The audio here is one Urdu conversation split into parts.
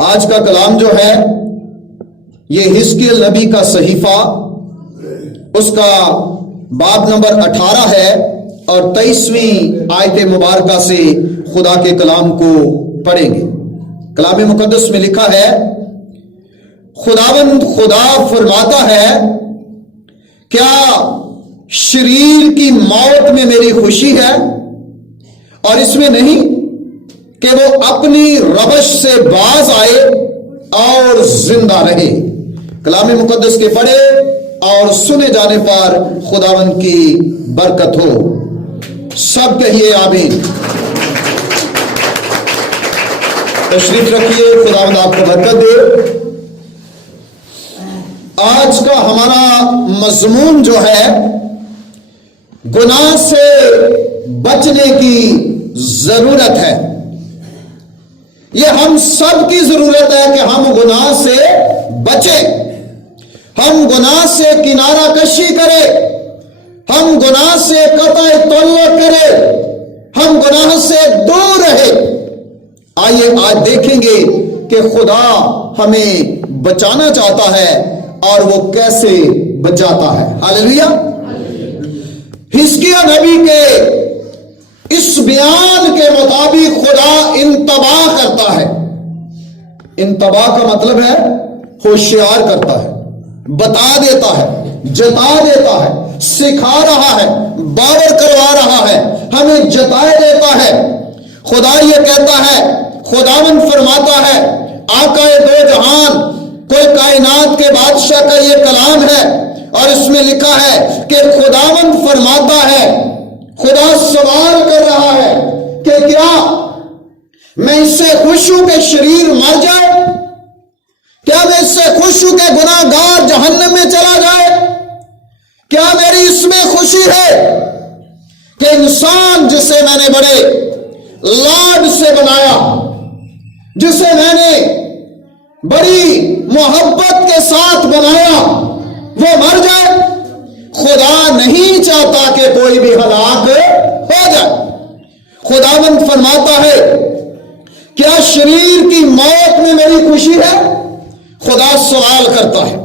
آج کا کلام جو ہے یہ حزقیل نبی کا صحیفہ، اس کا باب نمبر 18 ہے اور 23ویں آیت مبارکہ سے خدا کے کلام کو پڑھیں گے۔ کلام مقدس میں لکھا ہے، خداوند خدا فرماتا ہے، کیا شریر کی موت میں میری خوشی ہے اور اس میں نہیں کہ وہ اپنی روش سے باز آئے اور زندہ رہے۔ کلام مقدس کے پڑھے اور سنے جانے پر خداوند کی برکت ہو۔ سب کہیے آمین۔ تشریف رکھیے، خداوند آپ کو برکت دے۔ آج کا ہمارا مضمون جو ہے گناہ سے بچنے کی ضرورت ہے۔ یہ ہم سب کی ضرورت ہے کہ ہم گناہ سے بچیں، ہم گناہ سے کنارہ کشی کریں، ہم گناہ سے قطع تعلق کریں، ہم گناہ سے دور رہیں۔ آئیے آج دیکھیں گے کہ خدا ہمیں بچانا چاہتا ہے اور وہ کیسے بچاتا ہے۔ ہاللیلویا۔ حزقیل نبی کے اس بیان کے مطابق خدا انتباہ کرتا ہے۔ انتباہ کا مطلب ہے ہوشیار کرتا ہے، بتا دیتا ہے، جتا دیتا ہے، سکھا رہا ہے، باور کروا رہا ہے، ہمیں جتائے دیتا ہے۔ خدا یہ کہتا ہے، خداوند فرماتا ہے، آقا دو جہان، کوئی کائنات کے بادشاہ کا یہ کلام ہے اور اس میں لکھا ہے کہ خداوند فرماتا ہے، خدا سوال کر رہا ہے کہ کیا میں اس سے خوش ہوں کہ شریر مر جائے؟ کیا میں اس سے خوش ہوں کہ گناہ گار جہنم میں چلا جائے؟ کیا میری اس میں خوشی ہے کہ انسان جسے میں نے بڑے لاڈ سے بنایا، جسے میں نے بڑی محبت کے ساتھ بنایا، وہ مر جائے؟ خدا نہیں چاہتا کہ کوئی بھی ہلاک ہو جائے۔ خداوند فرماتا ہے، کیا شریر کی موت میں میری خوشی ہے؟ خدا سوال کرتا ہے،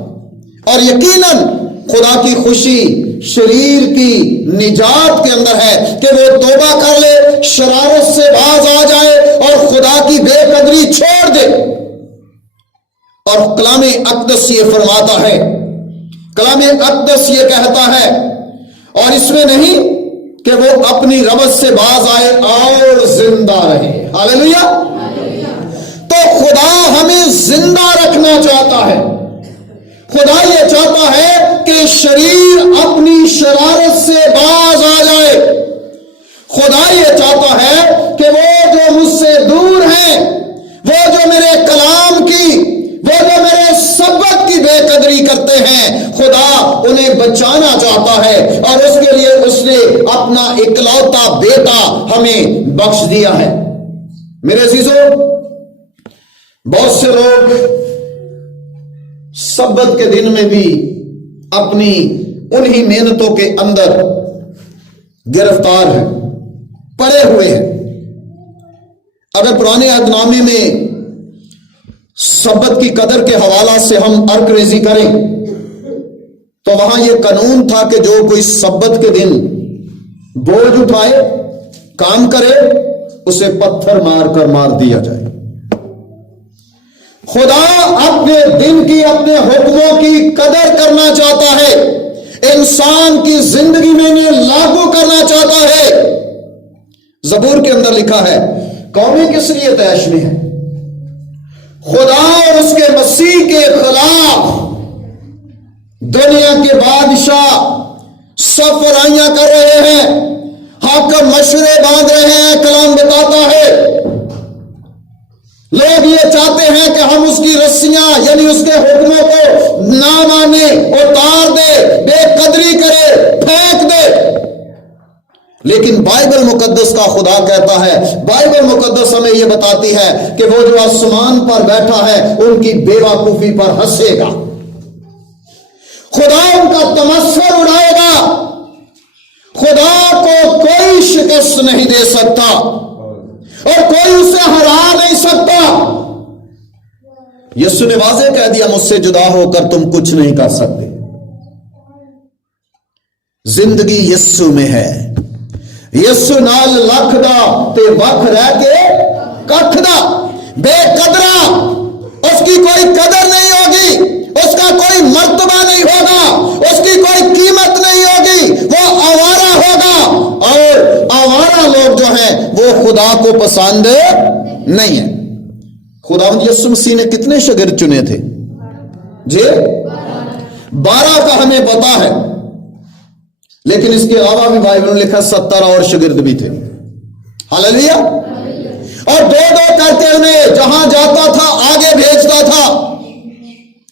اور یقیناً خدا کی خوشی شریر کی نجات کے اندر ہے کہ وہ توبہ کر لے، شرارت سے باز آ جائے اور خدا کی بے قدری چھوڑ دے۔ اور کلام اقدس یہ فرماتا ہے، کلام اقدس یہ کہتا ہے، اور اس میں نہیں کہ وہ اپنی روش سے باز آئے اور زندہ رہے۔ ہاللیلویا۔ تو خدا ہمیں زندہ رکھنا چاہتا ہے۔ خدا یہ چاہتا ہے کہ شریر اپنی شرارت سے باز آ جائے۔ خدا یہ چاہتا ہے کہ وہ جو مجھ سے دور ہیں، وہ جو میرے کلام کی، وہ جو میرے سبق کی بے قدری کرتے ہیں، خدا انہیں بچانا چاہتا ہے، اور اس کے لیے اس نے اپنا اکلوتا بیٹا ہمیں بخش دیا ہے۔ میرے عزیزوں، بہت سے لوگ سبت کے دن میں بھی اپنی انہی محنتوں کے اندر گرفتار ہیں، پڑے ہوئے ہیں۔ اگر پرانے عہد نامے میں سبت کی قدر کے حوالہ سے ہم عرق ریزی کریں تو وہاں یہ قانون تھا کہ جو کوئی سبت کے دن بوجھ اٹھائے، کام کرے، اسے پتھر مار کر مار دیا جائے۔ خدا اپنے دن کی، اپنے حکموں کی قدر کرنا چاہتا ہے، انسان کی زندگی میں انہیں لاگو کرنا چاہتا ہے۔ زبور کے اندر لکھا ہے، قومیں کس لیے طیش میں ہیں؟ خدا اور اس کے مسیح کے خلاف دنیا کے بادشاہ سفرائیاں کر رہے ہیں، حاکم مشورے باندھ رہے ہیں۔ کلام بتاتا ہے لوگ یہ چاہتے ہیں کہ ہم اس کی رسیاں یعنی اس کے حکموں کو نہ مانے، اتار دے، بے قدری کرے، پھینک دے۔ لیکن بائبل مقدس کا خدا کہتا ہے، بائبل مقدس ہمیں یہ بتاتی ہے کہ وہ جو آسمان پر بیٹھا ہے ان کی بے وقوفی پر ہنسے گا۔ خدا ان کا تمثل اڑائے گا۔ خدا کو کوئی شکست نہیں دے سکتا اور کوئی اسے ہرا نہیں سکتا۔ یسو نے واضح کہہ دیا مجھ سے جدا ہو کر تم کچھ نہیں کر سکتے. زندگی یسو میں ہے. یسو نال لکھ دا تے وکھ رہ کے ککھ دا. بے قدرا اس کی کوئی قدر نہیں ہوگی, اس کا کوئی مرتبہ نہیں ہوگا, اس کی کوئی قیمت نہیں ہوگی, وہ آوارہ ہوگا. اور آوارہ لوگ جو ہیں وہ خدا کو پسند نہیں ہیں. خداوند یسوع مسیح نے کتنے شاگرد چنے تھے؟ جی 12 کا ہمیں پتا ہے, لیکن اس کے علاوہ بھی بائبل میں لکھا 70 اور شاگرد بھی تھے. ہاللیلویا. اور 2 کر کے انہیں جہاں جاتا تھا آگے بھیجتا تھا.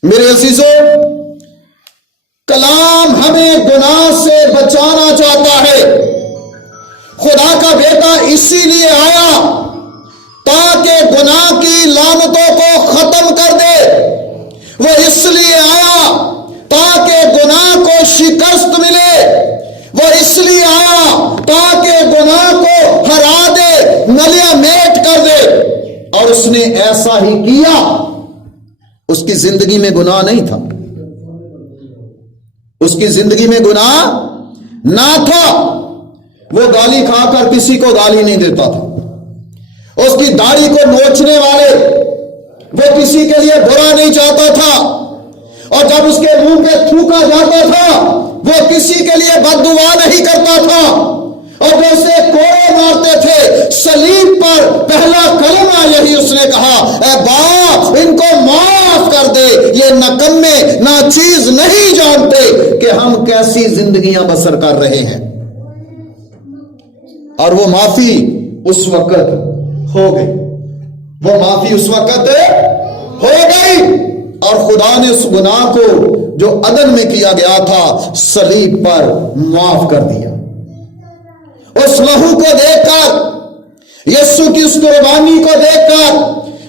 میرے عزیزو, کلام ہمیں گناہ سے بچانا چاہتا ہے. خدا کا بیٹا اسی لیے آیا تاکہ گناہ کی لعنتوں کو ختم کر دے. وہ اس لیے آیا تاکہ گناہ کو شکست ملے. وہ اس لیے آیا تاکہ گناہ کو ہرا دے, نلیاں میٹ کر دے. اور اس نے ایسا ہی کیا. اس کی زندگی میں گناہ نہیں تھا, اس کی زندگی میں گناہ نہ تھا. وہ گالی کھا کر کسی کو گالی نہیں دیتا تھا. اس کی داڑھی کو نوچنے والے وہ کسی کے لیے برا نہیں چاہتا تھا. اور جب اس کے منہ پہ تھوکا جاتا تھا وہ کسی کے لیے بد دعا نہیں کرتا تھا. اور جو اسے کوڑے مارتے تھے صلیب پر پہلا کلمہ یہی اس نے کہا, اے باپ ان کو معاف کر دے, یہ نکمے ناچیز نہیں جانتے کہ ہم کیسی زندگیاں بسر کر رہے ہیں. اور وہ معافی اس وقت ہو گئی, وہ معافی اس وقت ہو گئی. اور خدا نے اس گناہ کو جو عدن میں کیا گیا تھا صلیب پر معاف کر دیا. اس لہو کو دیکھ کر, یسوع کی اس قربانی کو دیکھ کر,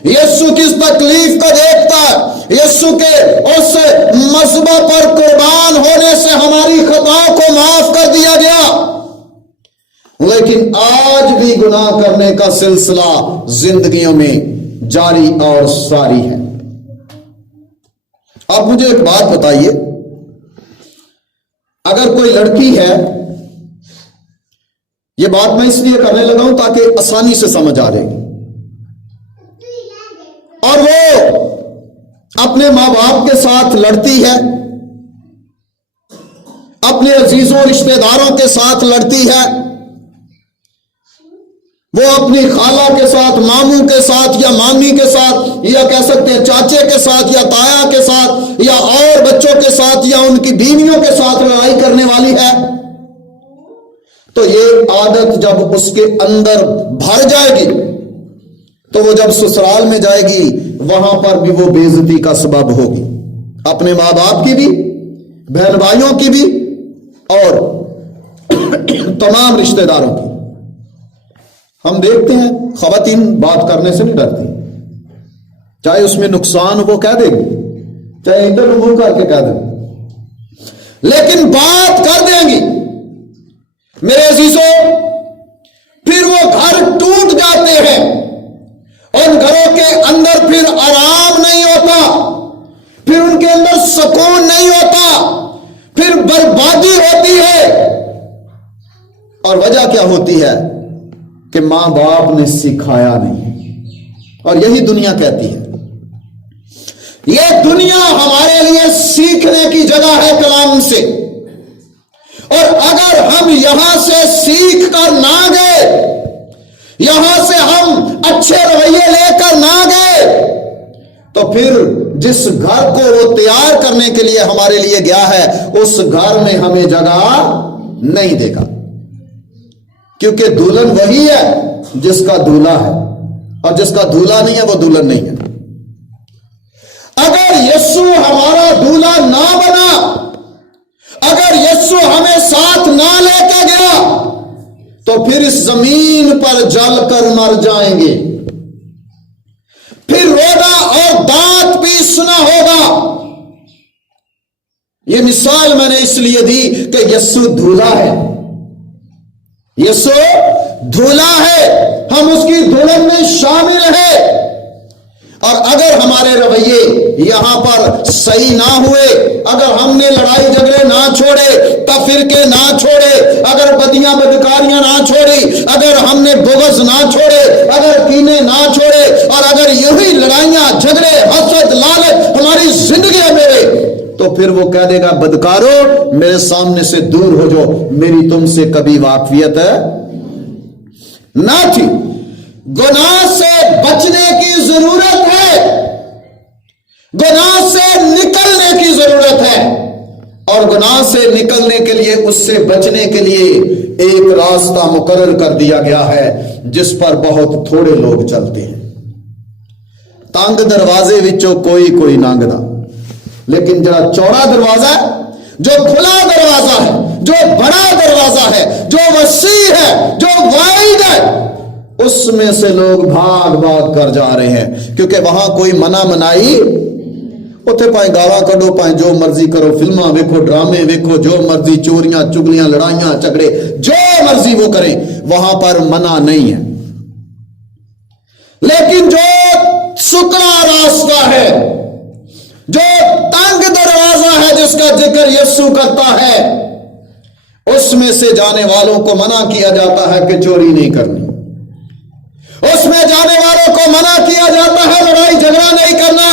یسوع کی اس تکلیف کو دیکھ کر, یسوع کے اس مذبح پر قربان ہونے سے ہماری خطاؤں کو معاف کر دیا گیا. لیکن آج بھی گناہ کرنے کا سلسلہ زندگیوں میں جاری اور ساری ہے. آپ مجھے ایک بات بتائیے, اگر کوئی لڑکی ہے, یہ بات میں اس لیے کرنے لگا ہوں تاکہ آسانی سے سمجھ آ جائے گی, اور وہ اپنے ماں باپ کے ساتھ لڑتی ہے, اپنے عزیزوں رشتہ داروں کے ساتھ لڑتی ہے, وہ اپنی خالہ کے ساتھ, ماموں کے ساتھ یا مامی کے ساتھ, یا کہہ سکتے ہیں چاچے کے ساتھ یا تایا کے ساتھ, یا اور بچوں کے ساتھ یا ان کی بیویوں کے ساتھ لڑائی کرنے والی ہے, تو یہ عادت جب اس کے اندر بھر جائے گی تو وہ جب سسرال میں جائے گی وہاں پر بھی وہ بے عزتی کا سبب ہوگی, اپنے ماں باپ کی بھی, بہن بھائیوں کی بھی, اور تمام رشتہ داروں کی. ہم دیکھتے ہیں خواتین بات کرنے سے نہیں ڈرتی, چاہے اس میں نقصان وہ کہہ دے گی, چاہے ادھر منہ کر کے کہہ دے گی, لیکن بات کر دیں گی. میرے عزیزوں, پھر وہ گھر ٹوٹ جاتے ہیں, ان گھروں کے اندر پھر آرام نہیں ہوتا, پھر ان کے اندر سکون نہیں ہوتا, پھر بربادی ہوتی ہے. اور وجہ کیا ہوتی ہے کہ ماں باپ نے سکھایا نہیں. اور یہی دنیا کہتی ہے, یہ دنیا ہمارے لیے سیکھنے کی جگہ ہے کلام سے, اور اگر ہم یہاں سے سیکھ کر نہ گئے, یہاں سے ہم اچھے رویے لے کر نہ گئے, تو پھر جس گھر کو وہ تیار کرنے کے لیے ہمارے لیے گیا ہے اس گھر میں ہمیں جگہ نہیں دے گا. کیونکہ دلہن وہی ہے جس کا دولہا ہے, اور جس کا دولہا نہیں ہے وہ دلہن نہیں ہے. اگر یسوع ہمارا دولہا نہ بنا, اگر یسوع ہمیں ساتھ نہ لے کے گیا, تو پھر اس زمین پر جل کر مر جائیں گے, پھر رونا اور دانت پیسنا ہوگا. یہ مثال میں نے اس لیے دی کہ یسوع دولہا ہے, یسوع دولہا ہے, ہم اس کی دلہن میں شامل ہیں. اور اگر ہمارے رویے یہاں پر صحیح نہ ہوئے، اگر ہم نے لڑائی جھگڑے نہ چھوڑے، تفرقے نہ چھوڑے، اگر بدیاں بدکاریاں نہ چھوڑی، اگر ہم نے بغض نہ چھوڑے، اگر کینے نہ چھوڑے، اور اگر یہی لڑائیاں جھگڑے حسد لالچ ہماری زندگی میں رہے، تو پھر وہ کہہ دے گا بدکارو میرے سامنے سے دور ہو جاؤ، میری تم سے کبھی واقفیت نہ تھی۔ گناہ سے بچنے کی ضرورت ہے، گناہ سے نکلنے کی ضرورت ہے، اور گناہ سے نکلنے کے لیے، اس سے بچنے کے لیے ایک راستہ مقرر کر دیا گیا ہے جس پر بہت تھوڑے لوگ چلتے ہیں۔ تنگ دروازے وچوں کوئی نانگدا، لیکن جڑا چوڑا دروازہ ہے، جو کھلا دروازہ ہے، جو بڑا دروازہ ہے، جو وسیع ہے، جو وائڈ ہے، اس میں سے لوگ بھاگ کر جا رہے ہیں، کیونکہ وہاں کوئی منع منائی، اتنے پائیں گالاں کڈو، پائیں جو مرضی کرو، فلماں ویکھو، ڈرامے ویکھو، جو مرضی چوریاں چگلیاں لڑائیاں جھگڑے جو مرضی وہ کریں، وہاں پر منع نہیں ہے۔ لیکن جو سکڑا راستہ ہے، جو تنگ دروازہ ہے جس کا ذکر یسوع کرتا ہے، اس میں سے جانے والوں کو منع کیا جاتا ہے کہ چوری نہیں کرنی، اس میں جانے والوں کو منع کیا جاتا ہے لڑائی جھگڑا نہیں کرنا،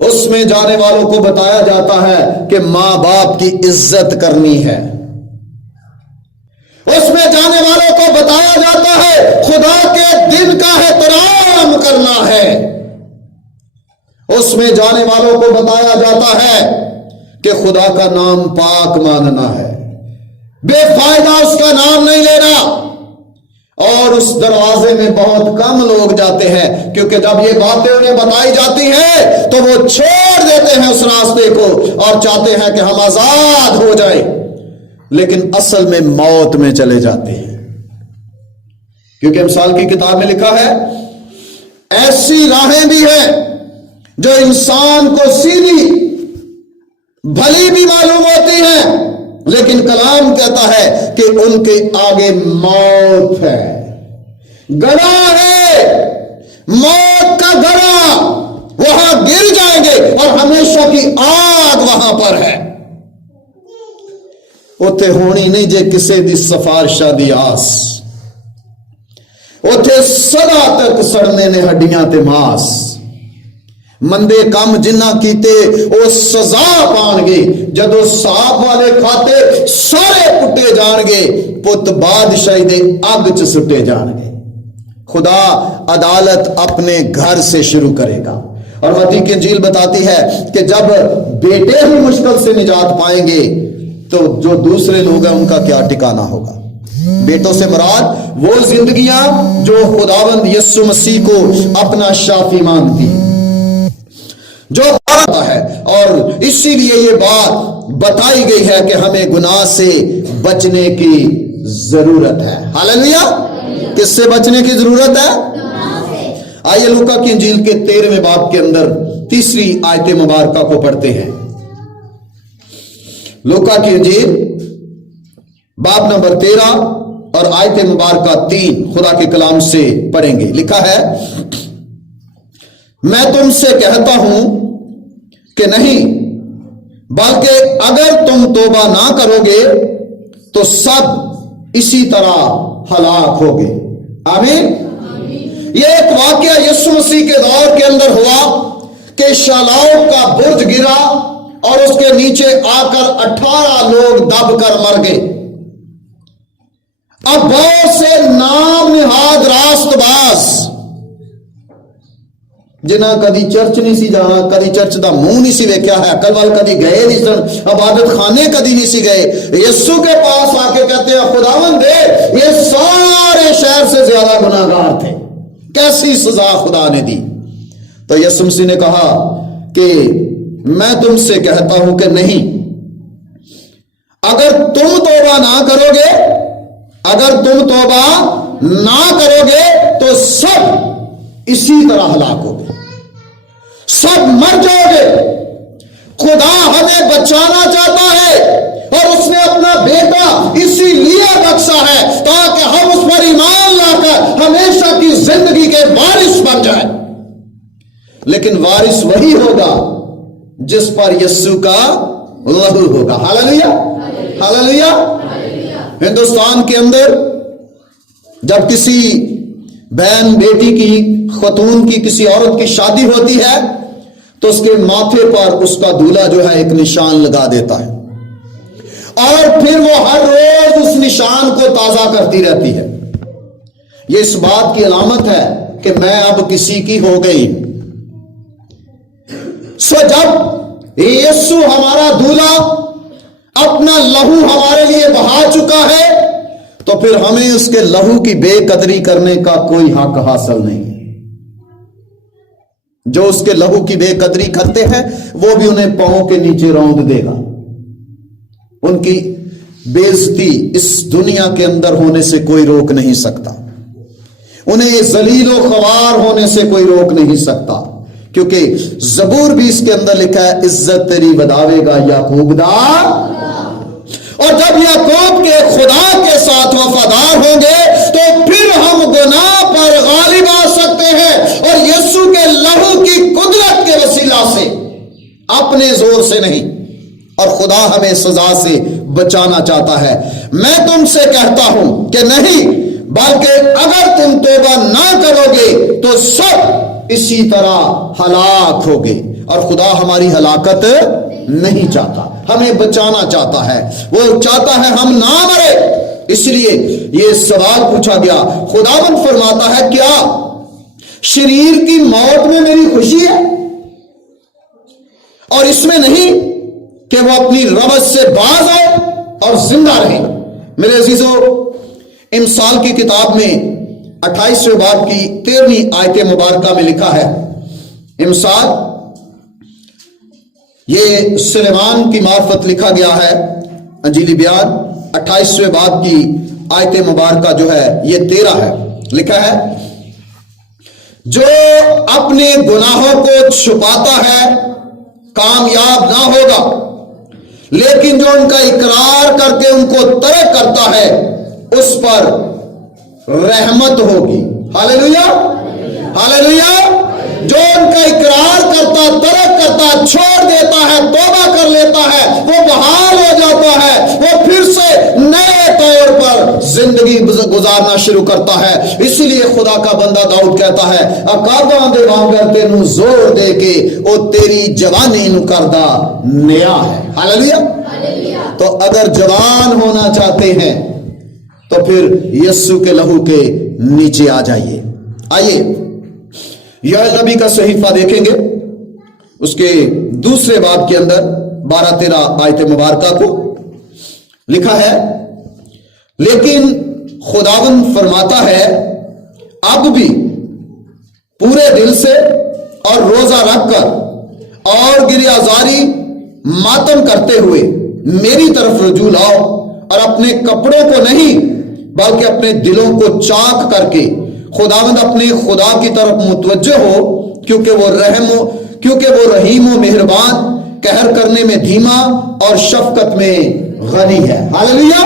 اس میں جانے والوں کو بتایا جاتا ہے کہ ماں باپ کی عزت کرنی ہے، اس میں جانے والوں کو بتایا جاتا ہے خدا کے دن کا احترام کرنا ہے، اس میں جانے والوں کو بتایا جاتا ہے کہ خدا کا نام پاک ماننا ہے، بے فائدہ اس کا نام نہیں لینا۔ اور اس دروازے میں بہت کم لوگ جاتے ہیں، کیونکہ جب یہ باتیں انہیں بتائی جاتی ہیں تو وہ چھوڑ دیتے ہیں اس راستے کو اور چاہتے ہیں کہ ہم آزاد ہو جائیں، لیکن اصل میں موت میں چلے جاتے ہیں۔ کیونکہ امثال کی کتاب میں لکھا ہے ایسی راہیں بھی ہیں جو انسان کو سیدھی بھلی بھی معلوم ہوتی ہیں، لیکن کلام کہتا ہے کہ ان کے آگے موت ہے، گڑھا ہے، موت کا گڑھا، وہاں گر جائیں گے اور ہمیشہ کی آگ وہاں پر ہے۔ اوتھے ہونی نہیں جے کسے دی سفارشہ دی آس، اوتھے سدا تک سڑنے نے ہڈیاں تے ماس، مندے کام جنہ کیتے او سزا پان گے، جدو ساپ والے کھاتے سارے پٹے جان گے، پت بادشاہی دے اگ چ سٹے جان گے۔ خدا عدالت اپنے گھر سے شروع کرے گا، اور متی کی انجیل بتاتی ہے کہ جب بیٹے ہی مشکل سے نجات پائیں گے تو جو دوسرے لوگ ہیں ان کا کیا ٹھکانہ ہوگا۔ بیٹوں سے مراد وہ زندگیاں جو خداوند یسوع مسیح کو اپنا شافی مانتی جو آتا ہے، اور اسی لیے یہ بات بتائی گئی ہے کہ ہمیں گناہ سے بچنے کی ضرورت ہے۔ ہاللیلویا! کس سے بچنے کی ضرورت ہے؟ آئیے لوکا کی انجیل کے 13ویں باب کے اندر تیسری آیت مبارکہ کو پڑھتے ہیں۔ لوکا کی انجیل باب نمبر 13 اور آیت مبارکہ 3 خدا کے کلام سے پڑھیں گے۔ لکھا ہے میں تم سے کہتا ہوں کہ نہیں، بلکہ اگر تم توبہ نہ کرو گے تو سب اسی طرح ہلاک ہوگے۔ آمین۔ یہ ایک واقعہ یسوع مسیح کے دور کے اندر ہوا کہ شالاؤ کا برج گرا اور اس کے نیچے آ کر 18 لوگ دب کر مر گئے۔ اب بہت سے نام نہاد راست باز جنہ کدی چرچ نہیں سی جانا، کدی چرچ دا منہ نہیں سی ویکھیا ہے، عقل وال کدی گئے نہیں سن، عبادت خانے کدی نہیں سی گئے، یسوع کے پاس آ کے کہتے ہیں خداوند دے، یہ سارے شہر سے زیادہ گناہگار تھے، کیسی سزا خدا نے دی؟ تو یسوع مسیح نے کہا کہ میں تم سے کہتا ہوں کہ نہیں، اگر تم توبہ نہ کرو گے، اگر تم توبہ نہ کرو گے تو سب اسی طرح ہلاک ہوگے، سب مر جاؤ گے۔ خدا ہمیں بچانا چاہتا ہے اور اس نے اپنا بیٹا اسی لیے بخشا ہے تاکہ ہم اس پر ایمان لا کر ہمیشہ کی زندگی کے وارث بن جائیں۔ لیکن وارث وہی ہوگا جس پر یسوع کا لہو ہوگا. Hallelujah hallelujah. ہندوستان کے اندر جب کسی بہن بیٹی کی خاتون کی کسی عورت کی شادی ہوتی ہے تو اس کے ماتھے پر اس کا دولہا جو ہے ایک نشان لگا دیتا ہے اور پھر وہ ہر روز اس نشان کو تازہ کرتی رہتی ہے. یہ اس بات کی علامت ہے کہ میں اب کسی کی ہو گئی. سو جب یسوع ہمارا دولہا اپنا لہو ہمارے لیے بہا چکا ہے تو پھر ہمیں اس کے لہو کی بے قدری کرنے کا کوئی حق حاصل نہیں. جو اس کے لہو کی بے قدری کرتے ہیں وہ بھی انہیں پاؤں کے نیچے روند دے گا. ان کی بے عزتی اس دنیا کے اندر ہونے سے کوئی روک نہیں سکتا. انہیں یہ ذلیل و خوار ہونے سے کوئی روک نہیں سکتا, کیونکہ زبور بھی اس کے اندر لکھا ہے عزت تیری بداوے گا یعقوب دا. اور جب یعقوب کے خدا کے ساتھ وفادار ہوں گے تو پھر ہم گناہ پر غالب آ سکتے ہیں اور یسوع کے لہو کی قدرت کے وسیلہ سے, اپنے زور سے نہیں. اور خدا ہمیں سزا سے بچانا چاہتا ہے. میں تم سے کہتا ہوں کہ نہیں, بلکہ اگر تم توبہ نہ کرو گے تو سب اسی طرح ہلاک ہوگے. اور خدا ہماری ہلاکت نہیں چاہتا, ہمیں بچانا چاہتا ہے. وہ چاہتا ہے ہم نہ مرے. اس لیے یہ سوال پوچھا گیا. خداوند فرماتا ہے کیا شریر کی موت میں میری خوشی ہے اور اس میں نہیں کہ وہ اپنی روش سے باز آئے اور زندہ رہے. میرے عزیزو, امثال کی کتاب میں 28ویں باب کی 13ویں آیت مبارکہ میں لکھا ہے. امثال یہ سلیمان کی معرفت لکھا گیا ہے. انجیلی بیان 28ویں باب کی آیت مبارکہ جو ہے یہ 13 ہے. لکھا ہے جو اپنے گناہوں کو چھپاتا ہے کامیاب نہ ہوگا, لیکن جو ان کا اقرار کر کے ان کو ترک کرتا ہے اس پر رحمت ہوگی. Hallelujah hallelujah. جو ان کا اقرار کرتا, ترک کرتا, چھوڑ دیتا ہے, توبہ کر لیتا ہے, وہ بحال ہو جاتا ہے, وہ پھر سے نئے طور پر زندگی گزارنا شروع کرتا ہے. اسی لیے خدا کا بندہ داؤد کہتا ہے اکاباں دے وانگر تینوں زور دے کے او تیری جوانی نو کردا نیا ہے. ہاللویا. تو اگر جوان ہونا چاہتے ہیں تو پھر یسوع کے لہو کے نیچے آ جائیے. آئیے یا نبی کا صحیفہ دیکھیں گے, اس کے دوسرے باب کے اندر 12-13 آیت مبارکہ کو لکھا ہے. لیکن خداوند فرماتا ہے اب بھی پورے دل سے اور روزہ رکھ کر اور گریہ زاری ماتم کرتے ہوئے میری طرف رجوع لاؤ اور اپنے کپڑوں کو نہیں بلکہ اپنے دلوں کو چاک کر کے خداوند اپنے خدا کی طرف متوجہ ہو, کیونکہ وہ رحیم و مہربان, قہر کرنے میں دھیما اور شفقت میں غنی ہے. Hallelujah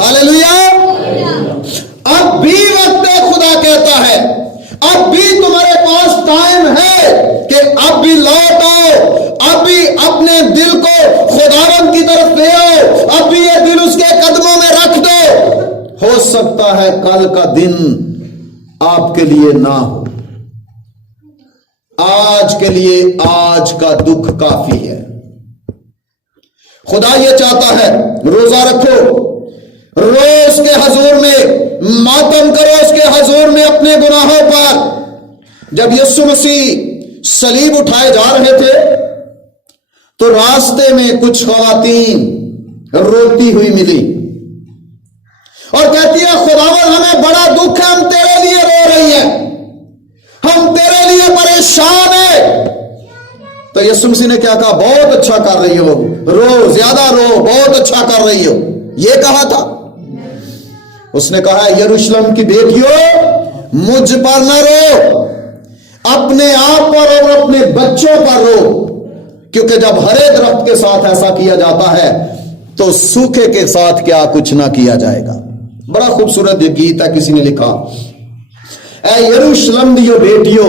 hallelujah. اب بھی وقت خدا کہتا ہے, اب بھی تمہارے پاس ٹائم ہے کہ اب بھی لوٹ آؤ, اب بھی اپنے دل کو خداوند کی طرف لے آؤ, اب بھی یہ دل اس کے قدموں میں رکھ دو. ہو سکتا ہے کل کا دن آپ کے لیے نہ ہو, آج کے لیے آج کا دکھ کافی ہے. خدا یہ چاہتا ہے روزہ رکھو, روز کے حضور میں ماتم کرو, اس کے حضور میں اپنے گناہوں پر. جب یسوع مسیح صلیب اٹھائے جا رہے تھے تو راستے میں کچھ خواتین روتی ہوئی ملی اور کہتی ہے خداوند ہمیں بڑا دکھ ہے, ہم تیرے لیے رو رہی ہیں, ہم تیرے لیے پریشان ہیں. تو یسوع مسیح نے کیا کہا, بہت اچھا کر رہی ہو, رو, زیادہ رو, بہت اچھا کر رہی ہو. یہ کہا تھا. اس نے کہا یروشلم کی بیٹیوں مجھ پر نہ رو, اپنے آپ پر اور اپنے بچوں پر رو, کیونکہ جب ہرے درخت کے ساتھ ایسا کیا جاتا ہے تو سوکھے کے ساتھ کیا کچھ نہ کیا جائے گا. بڑا خوبصورت گیت ہے, کسی نے لکھا اے یروشلم دیو بیٹیوں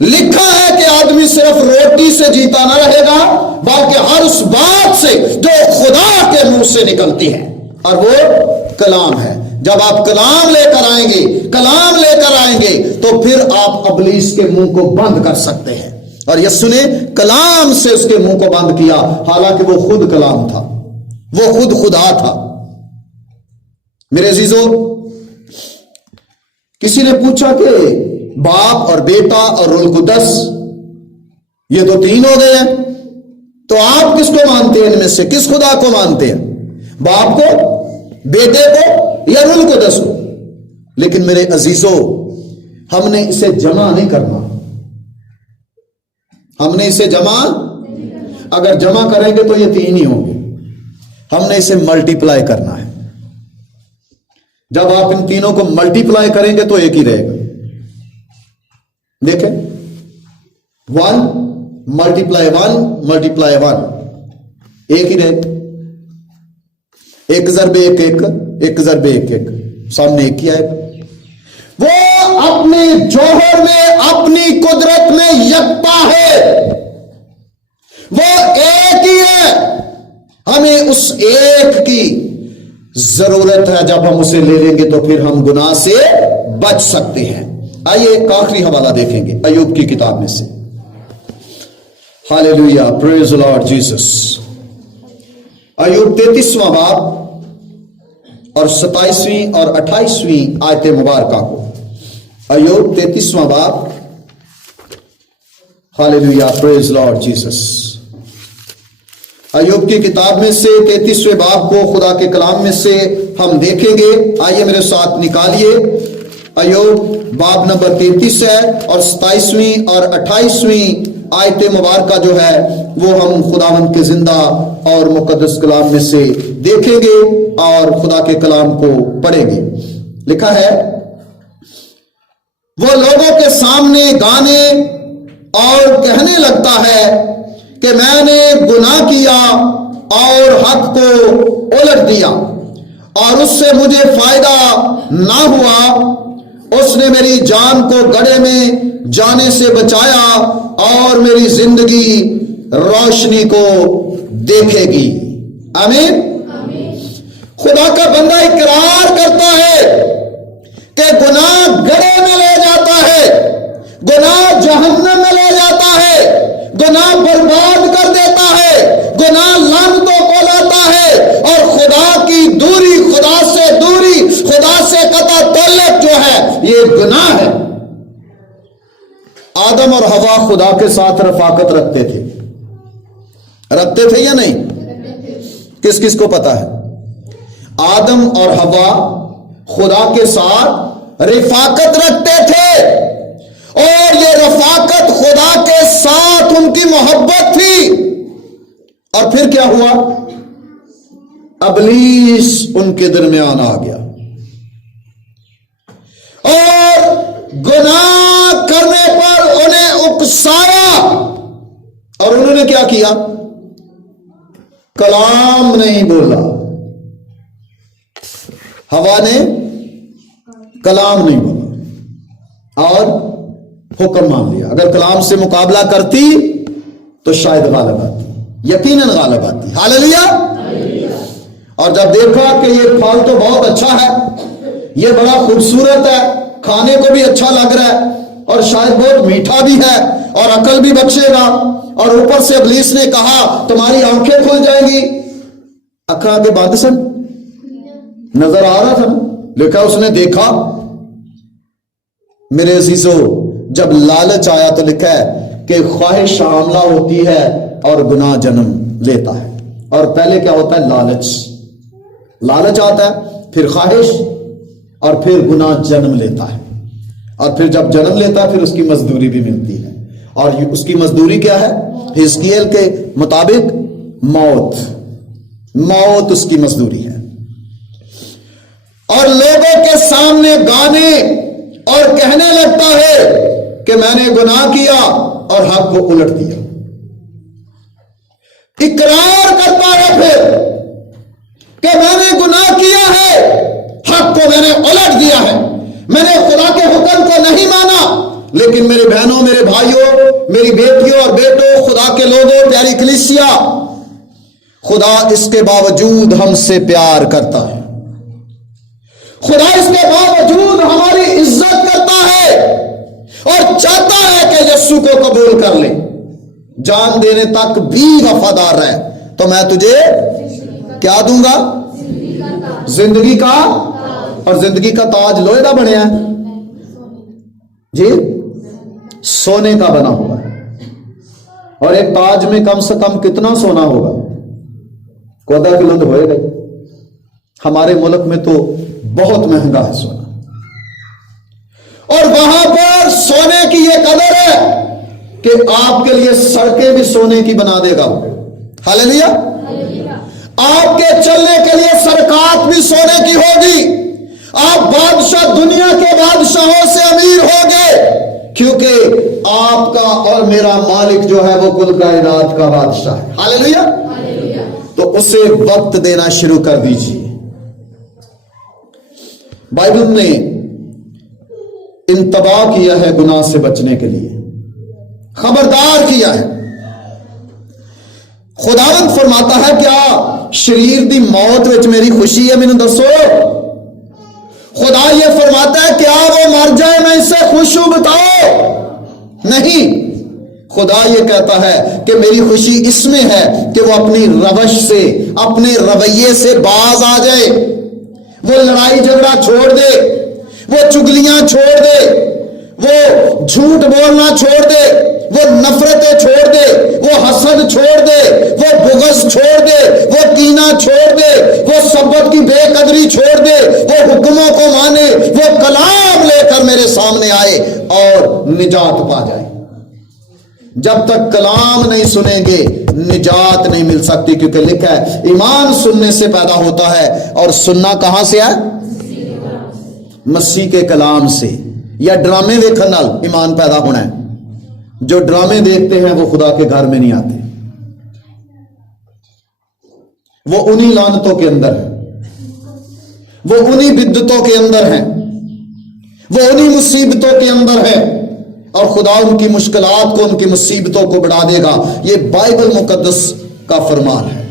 لکھا ہے کہ آدمی صرف روٹی سے جیتا نہ رہے گا بلکہ ہر اس بات سے جو خدا کے منہ سے نکلتی ہے، اور وہ کلام ہے۔ جب آپ کلام لے کر آئیں گے تو پھر آپ ابلیس کے منہ کو بند کر سکتے ہیں۔ اور یسوع نے کلام سے اس کے منہ کو بند کیا، حالانکہ وہ خود کلام تھا، وہ خود خدا تھا۔ میرے عزیزو، کسی نے پوچھا کہ باپ اور بیٹا اور روح القدس یہ تو تین ہو گئے ہیں، تو آپ کس کو مانتے ہیں؟ ان میں سے کس خدا کو مانتے ہیں؟ باپ کو، بیٹے کو یا روح القدس کو؟ لیکن میرے عزیزو، ہم نے اسے جمع نہیں کرنا، ہم نے اسے اگر جمع کریں گے تو یہ تین ہی ہوں گے، ہم نے اسے ملٹی پلائی کرنا ہے۔ جب آپ ان تینوں کو ملٹی پلائی کریں گے تو ایک ہی رہے گا۔ دیکھیں، 1 × 1 ایک ہی رہے گا۔ 1 ضرب 1 1 1 ضرب 1 1 سامنے ایک ہی آئے گا۔ وہ اپنے جوہر میں، اپنی قدرت میں یکتا ہے، وہ ایک ہی ہے۔ ہمیں اس ایک کی ضرورت ہے۔ جب ہم اسے لے لیں گے تو پھر ہم گناہ سے بچ سکتے ہیں۔ آئیے ایک آخری حوالہ دیکھیں گے ایوب کی کتاب میں سے۔ ہاللیلویہ، پریز دی لارڈ جیسس۔ ایوب 33واں باب اور 27ویں اور 28ویں آیت مبارکہ کو۔ ایوب 33واں باب، ہاللیلویہ، پریز دی لارڈ جیسس۔ ایوب کی کتاب میں سے 33ویں باب کو خدا کے کلام میں سے ہم دیکھیں گے۔ آئیے میرے ساتھ نکالیے۔ ایوب باب نمبر 33 ہے اور 27ویں اور 28ویں آیت مبارکہ جو ہے وہ ہم خداوند کے زندہ اور مقدس کلام میں سے دیکھیں گے اور خدا کے کلام کو پڑھیں گے۔ لکھا ہے، وہ لوگوں کے سامنے گانے اور کہنے لگتا ہے کہ میں نے گناہ کیا اور حق کو الٹ دیا اور اس سے مجھے فائدہ نہ ہوا۔ اس نے میری جان کو گڑھے میں جانے سے بچایا اور میری زندگی روشنی کو دیکھے گی۔ آمین۔ خدا کا بندہ اقرار کرتا ہے کہ گناہ گڑھے میں لے جاتا ہے، گناہ جہنم میں لے جاتا ہے، گناہ برباد کر دیتا ہے، گناہ لعنتوں کو لاتا ہے، اور خدا کی دوری، خدا سے دوری، خدا سے قطع تعلق جو ہے یہ گناہ ہے۔ آدم اور حوا خدا کے ساتھ رفاقت رکھتے تھے یا نہیں؟ کس کس کو پتا ہے؟ آدم اور حوا خدا کے ساتھ رفاقت رکھتے تھے، اور یہ رفاقت خدا کے ساتھ ان کی محبت تھی۔ اور پھر کیا ہوا؟ ابلیس ان کے درمیان آ گیا اور گناہ کرنے پر انہیں اکسایا، اور انہوں نے کیا کیا؟ کلام نہیں بولا۔ حوا نے کلام نہیں بولا اور حکم مان لیا۔ اگر کلام سے مقابلہ کرتی تو شاید غالب آتی، یقیناً غالب آتی۔ ہاللیلویہ۔ اور جب دیکھا کہ یہ پھل تو بہت اچھا ہے، یہ بڑا خوبصورت ہے، کھانے کو بھی اچھا لگ رہا ہے، اور شاید بہت میٹھا بھی ہے اور عقل بھی بخشے گا، اور اوپر سے ابلیس نے کہا تمہاری آنکھیں کھل جائیں گی۔ آنکھیں آگے بند سن، نظر آ رہا تھا نا، لکھا اس نے دیکھا۔ میرے عزیزو، جب لالچ آیا تو لکھا ہے کہ خواہش حاملہ ہوتی ہے اور گناہ جنم لیتا ہے۔ اور پہلے کیا ہوتا ہے؟ لالچ آتا ہے، پھر خواہش، اور پھر گناہ جنم لیتا ہے، اور پھر جب جنم لیتا ہے پھر اس کی مزدوری بھی ملتی ہے۔ اور اس کی مزدوری کیا ہے؟ حزقیل کے مطابق موت اس کی مزدوری ہے۔ اور لوگوں کے سامنے گانے اور کہنے لگتا ہے کہ میں نے گناہ کیا اور حق کو الٹ دیا۔ اقرار کرتا ہے پھر کہ میں نے گناہ کیا ہے، حق کو میں نے الٹ دیا ہے، میں نے خدا کے حکم کو نہیں مانا، لیکن میرے بہنوں، میرے بھائیوں، میری بیٹیوں اور بیٹوں، خدا کے لوگوں، پیاری کلیسیا، خدا اس کے باوجود ہم سے پیار کرتا ہے، خدا اس کے باوجود ہماری عزت کرتا ہے اور چاہتا ہے کہ یسوع کو قبول کر لے، جان دینے تک بھی وفادار رہے۔ تو میں تجھے کیا دوں گا؟ زندگی کا، اور زندگی کا تاج لوہے کا بنیا ہے جی، سونے کا بنا ہوا ہے، اور ایک تاج میں کم سے کم کتنا سونا ہوگا؟ کو آدھا کلو تو ہوئے گا۔ ہمارے ملک میں تو بہت مہنگا ہے سونا، اور وہاں پر سونے کی یہ قدر ہے کہ آپ کے لیے سڑکیں بھی سونے کی بنا دے گا۔ ہاللیلویا۔ آپ کے چلنے کے لیے سڑکات بھی سونے کی ہوگی، آپ بادشاہ، دنیا کے بادشاہوں سے امیر ہوگے، کیونکہ آپ کا اور میرا مالک جو ہے وہ کل کائنات کا بادشاہ ہے۔ ہاللیلویا۔ تو اسے وقت دینا شروع کر دیجیے۔ بائبل نے انتباہ کیا ہے گناہ سے بچنے کے لیے، خبردار کیا ہے۔ خداوند فرماتا ہے کیا شریر دی موت وچ میری خوشی ہے؟ مینوں دسو۔ خدا یہ فرماتا ہے کیا وہ مر جائے میں اس سے خوش ہوں؟ بتاؤ۔ نہیں، خدا یہ کہتا ہے کہ میری خوشی اس میں ہے کہ وہ اپنی روش سے، اپنے رویے سے باز آ جائے، وہ لڑائی جھگڑا چھوڑ دے، وہ چگلیاں چھوڑ دے، وہ جھوٹ بولنا چھوڑ دے، وہ نفرتیں چھوڑ دے، وہ حسد چھوڑ دے، وہ بغض چھوڑ دے، وہ کینہ چھوڑ دے، وہ سبت کی بے قدری چھوڑ دے، وہ حکموں کو مانے، وہ کلام لے کر میرے سامنے آئے اور نجات پا جائے۔ جب تک کلام نہیں سنیں گے نجات نہیں مل سکتی، کیونکہ لکھا ہے ایمان سننے سے پیدا ہوتا ہے، اور سننا کہاں سے ہے؟ مسیح کے کلام سے۔ یا ڈرامے دیکھنے نال ایمان پیدا ہونا ہے؟ جو ڈرامے دیکھتے ہیں وہ خدا کے گھر میں نہیں آتے، وہ انہی لعنتوں کے اندر ہے، وہ انہی بدعتوں کے اندر ہیں، وہ انہی مصیبتوں کے اندر ہے، اور خدا ان کی مشکلات کو، ان کی مصیبتوں کو بڑھا دے گا۔ یہ بائبل مقدس کا فرمان ہے۔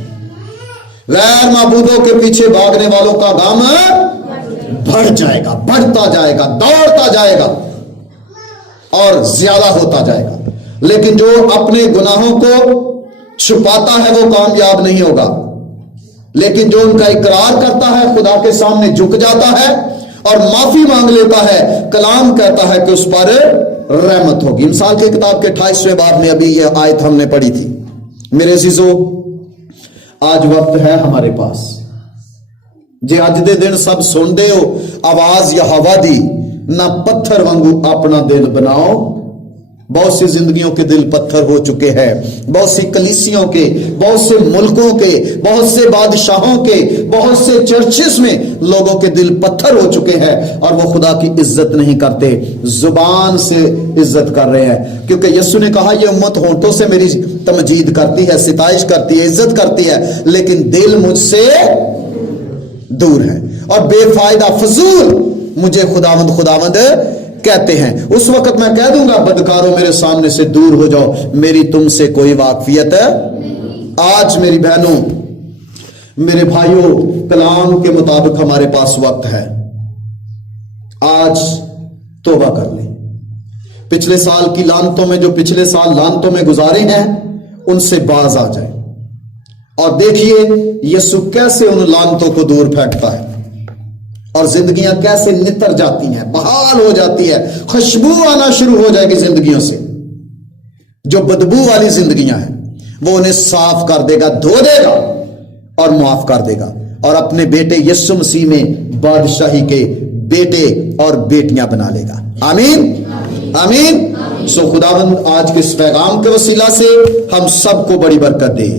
غیر معبودوں کے پیچھے بھاگنے والوں کا غم بڑھ جائے گا، بڑھتا جائے گا، دوڑتا جائے گا اور زیادہ ہوتا جائے گا، لیکن جو اپنے گناہوں کو چھپاتا ہے وہ کامیاب نہیں ہوگا، لیکن جو ان کا اقرار کرتا ہے، خدا کے سامنے جھک جاتا ہے اور معافی مانگ لیتا ہے، کلام کہتا ہے کہ اس پر رحمت ہوگی۔ مثال کی کتاب کے 28ویں باب میں ابھی یہ آیت ہم نے پڑھی تھی۔ میرے عزیزو، آج وقت ہے ہمارے پاس جے اج دے دن سب سن دے ہو آواز یا ہوا دی، نہ پتھر وانگو اپنا دل بناؤ۔ بہت سی زندگیوں کے دل پتھر ہو چکے ہیں، بہت سی کلیسیوں کے، بہت سے ملکوں کے، بہت سے بادشاہوں کے، بہت سے چرچز میں لوگوں کے دل پتھر ہو چکے ہیں، اور وہ خدا کی عزت نہیں کرتے، زبان سے عزت کر رہے ہیں، کیونکہ یسوع نے کہا یہ امت ہونٹوں سے میری تمجید کرتی ہے، ستائش کرتی ہے، عزت کرتی ہے، لیکن دل مجھ سے دور ہے اور بے فائدہ فضول مجھے خداوند خداوند کہتے ہیں۔ اس وقت میں کہہ دوں گا بدکاروں میرے سامنے سے دور ہو جاؤ، میری تم سے کوئی واقفیت ہے۔ آج میری بہنوں، میرے بھائیوں، کلام کے مطابق ہمارے پاس وقت ہے، آج توبہ کر لیں۔ پچھلے سال کی لعنتوں میں، جو پچھلے سال لعنتوں میں گزارے ہیں، ان سے باز آ جائیں، اور دیکھیے یسوع کیسے ان لعنتوں کو دور پھینکتا ہے، اور زندگیاں کیسے نتر جاتی ہیں، بحال ہو جاتی ہے، خوشبو آنا شروع ہو جائے گی زندگیوں سے۔ جو بدبو والی زندگیاں ہیں وہ انہیں صاف کر دے گا، دھو دے گا اور معاف کر دے گا، اور اپنے بیٹے یسوع مسیح میں بادشاہی کے بیٹے اور بیٹیاں بنا لے گا۔ آمین آمین۔ سو خداوند آج کے اس پیغام کے وسیلہ سے ہم سب کو بڑی برکت دے۔